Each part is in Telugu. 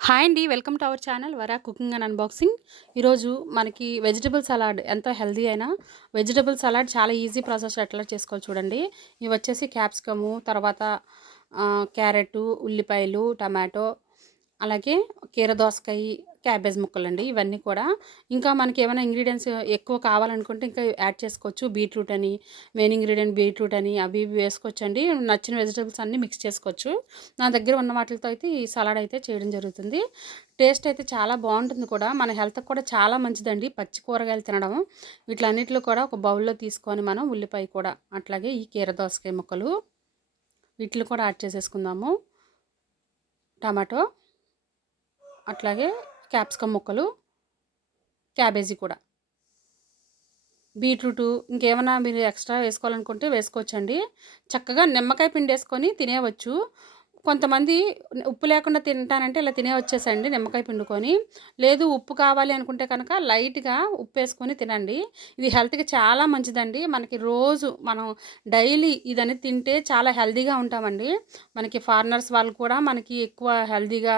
హాయ్ అండి welcome to our channel Vara cooking and unboxing. ఈరోజు మనకి వెజిటబుల్ సలాడ్ ఎంతో హెల్దీ అయినా వెజిటబుల్ సలాడ్ చాలా ఈజీ ప్రాసెస్ ఎట్లా చేసుకోవాలి చూడండి. ఇవి వచ్చేసి క్యాప్సికము తర్వాత క్యారెట్ ఉల్లిపాయలు టమాటో అలాగే కీర దోసకాయ క్యాబేజ్ ముక్కలండి ఇవన్నీ కూడా. ఇంకా మనకి ఏమైనా ఇంగ్రీడియంట్స్ ఎక్కువ కావాలనుకుంటే ఇంకా యాడ్ చేసుకోవచ్చు. బీట్రూట్ అని మెయిన్ ఇంగ్రీడియంట్ బీట్రూట్ అని అవి ఇవి వేసుకోవచ్చు అండి నచ్చిన వెజిటబుల్స్ అన్నీ మిక్స్ చేసుకోవచ్చు. నా దగ్గర ఉన్న వాటితో అయితే ఈ సలాడ్ అయితే చేయడం జరుగుతుంది. టేస్ట్ అయితే చాలా బాగుంటుంది కూడా. మన హెల్త్కి కూడా చాలా మంచిదండి పచ్చి కూరగాయలు తినడం. వీటిలన్నిటిలో కూడా ఒక బౌల్లో తీసుకొని మనం ఉల్లిపాయ కూడా అట్లాగే ఈ కీర దోసకాయ ముక్కలు వీటిని కూడా యాడ్ చేసేసుకుందాము. టమాటో అట్లాగే క్యాప్సికమ్ ముక్కలు క్యాబేజీ కూడా. బీట్రూటు ఇంకేమైనా మీరు ఎక్స్ట్రా వేసుకోవాలనుకుంటే వేసుకోవచ్చండి. చక్కగా నిమ్మకాయ పిండి వేసుకొని తినేవచ్చు కొంతమంది ఉప్పు లేకుండా తింటానంటే ఇలా తినే వచ్చేసండి నిమ్మకాయ పిండుకొని. లేదు ఉప్పు కావాలి అనుకుంటే కనుక లైట్గా ఉప్పు వేసుకొని తినండి. ఇది హెల్త్కి చాలా మంచిదండి. మనకి రోజు మనం డైలీ ఇదని తింటే చాలా హెల్తీగా ఉంటామండి. మనకి ఫారినర్స్ వాళ్ళు కూడా మనకి ఎక్కువ హెల్తీగా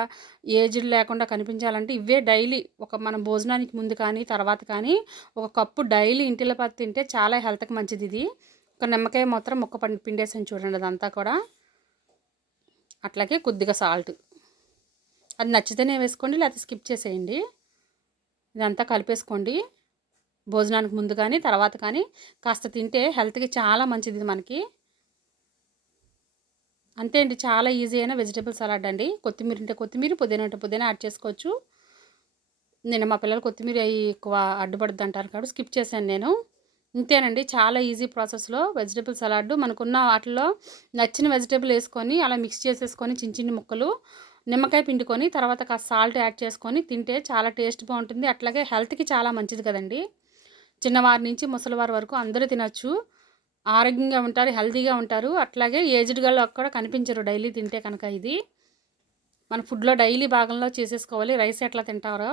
ఏజ్డ్ లేకుండా కనిపించాలంటే ఇవే డైలీ ఒక మనం భోజనానికి ముందు కానీ తర్వాత కానీ ఒక కప్పు డైలీ ఇంటిలో పత్తి తింటే చాలా హెల్త్కి మంచిది ఇది. ఒక నిమ్మకాయ మాత్రం ముక్క పిండేసాను చూడండి అదంతా కూడా. అట్లాగే కొద్దిగా సాల్ట్. అది నచ్చితేనే వేసుకోండి లేకపోతే స్కిప్ చేసేయండి. ఇదంతా కలిపేసుకోండి. భోజనానికి ముందు కానీ తర్వాత కానీ కాస్త తింటే హెల్త్కి చాలా మంచిది మనకి. అంతే అండి చాలా ఈజీ అయిన వెజిటేబుల్ సలాడ్ అండి. కొత్తిమీర ఉంటే కొత్తిమీర పుదీనా ఉంటే పుదీనా యాడ్ చేసుకోవచ్చు. నేను మా పిల్లలు కొత్తిమీర ఎక్కువ అడ్డుపడుద్ది అంటారు కాబట్టి స్కిప్ చేశాను నేను. ఇంతేనండి. చాలా ఈజీ ప్రాసెస్లో వెజిటేబుల్ సలాడ్ మనకున్న వాటిలో నచ్చిన వెజిటేబుల్ వేసుకొని అలా మిక్స్ చేసేసుకొని చిన్న చిన్న ముక్కలు నిమ్మకాయ పిండుకొని తర్వాత కాస్త సాల్ట్ యాడ్ చేసుకొని తింటే చాలా టేస్ట్ బాగుంటుంది. అట్లాగే హెల్త్కి చాలా మంచిది కదండి. చిన్నవారి నుంచి ముసలివారి వరకు అందరూ తినచ్చు. ఆరోగ్యంగా ఉంటారు హెల్తీగా ఉంటారు. అట్లాగే ఏజ్డ్ గల్లో కూడా కనిపించరు డైలీ తింటే కనుక ఇది. మన ఫుడ్లో డైలీ భాగంలో చేసేసుకోవాలి. రైస్ ఎట్లా తింటారో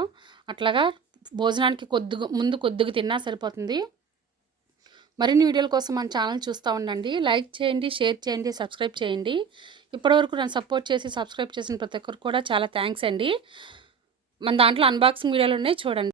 అట్లాగా భోజనానికి కొద్దిగా ముందు కొద్దిగా తిన్నా సరిపోతుంది. మరిన్ని వీడియోల కోసం మన ఛానల్ చూస్తూ ఉండండి. లైక్ చేయండి షేర్ చేయండి సబ్స్క్రైబ్ చేయండి. ఇప్పటివరకు నన్ను సపోర్ట్ చేసి సబ్స్క్రైబ్ చేసిన ప్రతి ఒక్కరు కూడా చాలా థ్యాంక్స్ అండి. మన దాంట్లో అన్బాక్సింగ్ వీడియోలు ఉన్నాయి చూడండి.